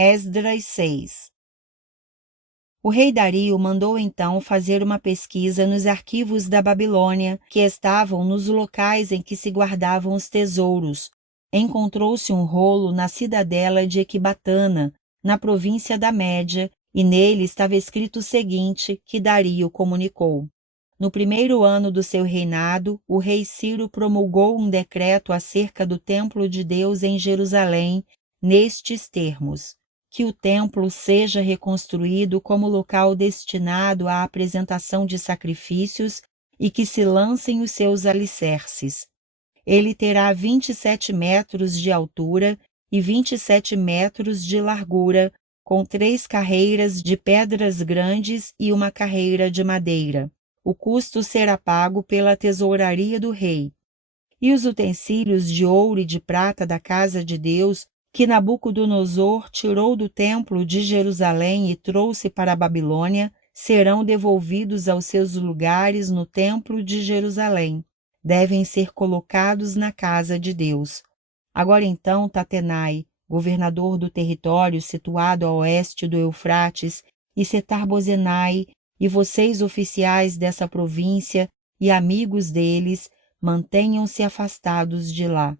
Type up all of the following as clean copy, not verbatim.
Esdras 6. O rei Dario mandou então fazer uma pesquisa nos arquivos da Babilônia, que estavam nos locais em que se guardavam os tesouros. Encontrou-se um rolo na cidadela de Equibatana, na província da Média, e nele estava escrito o seguinte, que Dario comunicou. No primeiro ano do seu reinado, o rei Ciro promulgou um decreto acerca do templo de Deus em Jerusalém, nestes termos: que o templo seja reconstruído como local destinado à apresentação de sacrifícios e que se lancem os seus alicerces. Ele terá 27 metros de altura e 27 metros de largura, com 3 carreiras de pedras grandes e uma carreira de madeira. O custo será pago pela tesouraria do rei. E os utensílios de ouro e de prata da casa de Deus, que Nabucodonosor tirou do templo de Jerusalém e trouxe para a Babilônia, serão devolvidos aos seus lugares no templo de Jerusalém. Devem ser colocados na casa de Deus. Agora então, Tatenai, governador do território situado a oeste do Eufrates, e Setar-Bozenai, e vocês oficiais dessa província e amigos deles, mantenham-se afastados de lá.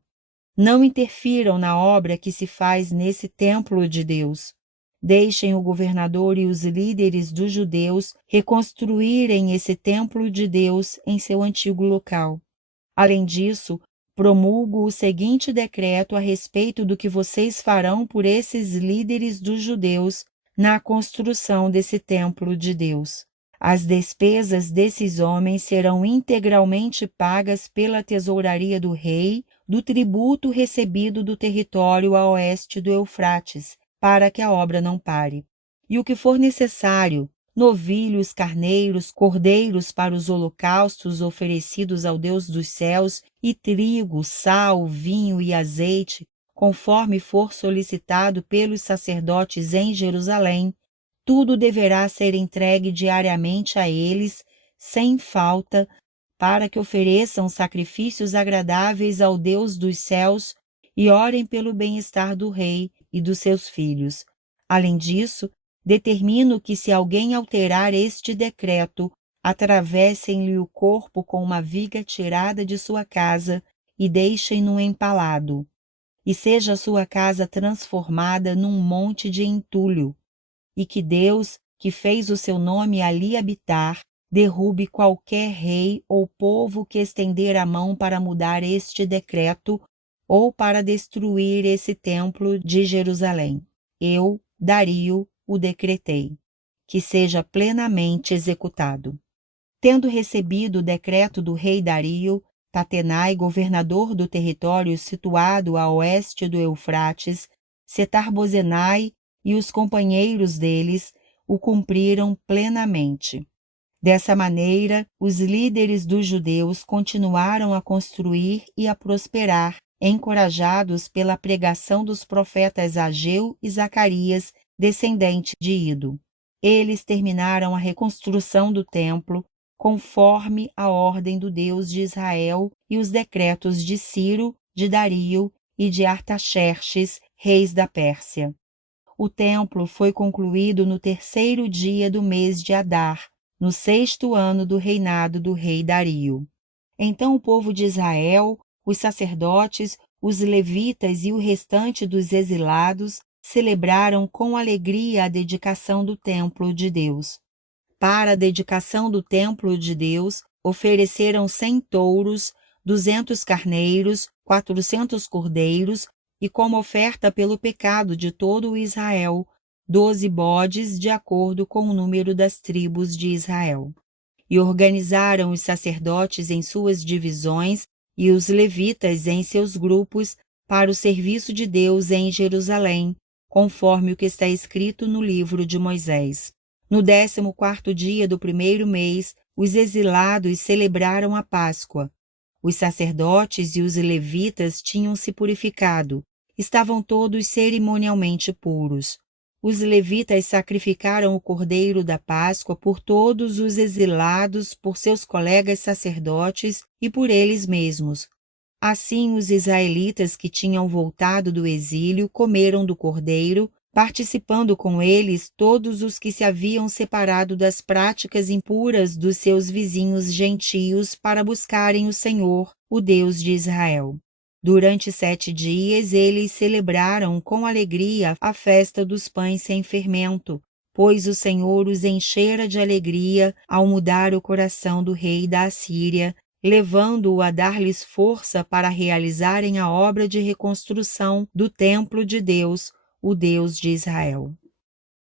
Não interfiram na obra que se faz nesse templo de Deus. Deixem o governador e os líderes dos judeus reconstruírem esse templo de Deus em seu antigo local. Além disso, promulgo o seguinte decreto a respeito do que vocês farão por esses líderes dos judeus na construção desse templo de Deus. As despesas desses homens serão integralmente pagas pela tesouraria do rei, do tributo recebido do território a oeste do Eufrates, para que a obra não pare. E o que for necessário, novilhos, carneiros, cordeiros para os holocaustos oferecidos ao Deus dos céus, e trigo, sal, vinho e azeite, conforme for solicitado pelos sacerdotes em Jerusalém, tudo deverá ser entregue diariamente a eles, sem falta, para que ofereçam sacrifícios agradáveis ao Deus dos céus e orem pelo bem-estar do rei e dos seus filhos. Além disso, determino que, se alguém alterar este decreto, atravessem-lhe o corpo com uma viga tirada de sua casa e deixem-no empalado. E seja sua casa transformada num monte de entulho. E que Deus, que fez o seu nome ali habitar, derrube qualquer rei ou povo que estender a mão para mudar este decreto ou para destruir esse templo de Jerusalém. Eu, Dario, o decretei. Que seja plenamente executado. Tendo recebido o decreto do rei Dario, Tatenai, governador do território situado a oeste do Eufrates, Setar-Bozenai e os companheiros deles o cumpriram plenamente. Dessa maneira, os líderes dos judeus continuaram a construir e a prosperar, encorajados pela pregação dos profetas Ageu e Zacarias, descendente de Ido. Eles terminaram a reconstrução do templo, conforme a ordem do Deus de Israel e os decretos de Ciro, de Dario e de Artaxerxes, reis da Pérsia. O templo foi concluído no 3º dia do mês de Adar, no 6º ano do reinado do rei Dario. Então o povo de Israel, os sacerdotes, os levitas e o restante dos exilados celebraram com alegria a dedicação do templo de Deus. Para a dedicação do templo de Deus, ofereceram 100 touros, 200 carneiros, 400 cordeiros, e como oferta pelo pecado de todo o Israel, 12 bodes de acordo com o número das tribos de Israel. E organizaram os sacerdotes em suas divisões e os levitas em seus grupos para o serviço de Deus em Jerusalém, conforme o que está escrito no livro de Moisés. No 14º dia do 1º mês, os exilados celebraram a Páscoa. Os sacerdotes e os levitas tinham se purificado, estavam todos cerimonialmente puros. Os levitas sacrificaram o cordeiro da Páscoa por todos os exilados, por seus colegas sacerdotes e por eles mesmos. Assim, os israelitas que tinham voltado do exílio comeram do cordeiro, participando com eles todos os que se haviam separado das práticas impuras dos seus vizinhos gentios para buscarem o Senhor, o Deus de Israel. Durante 7 dias eles celebraram com alegria a festa dos pães sem fermento, pois o Senhor os enchera de alegria ao mudar o coração do rei da Assíria, levando-o a dar-lhes força para realizarem a obra de reconstrução do templo de Deus, o Deus de Israel.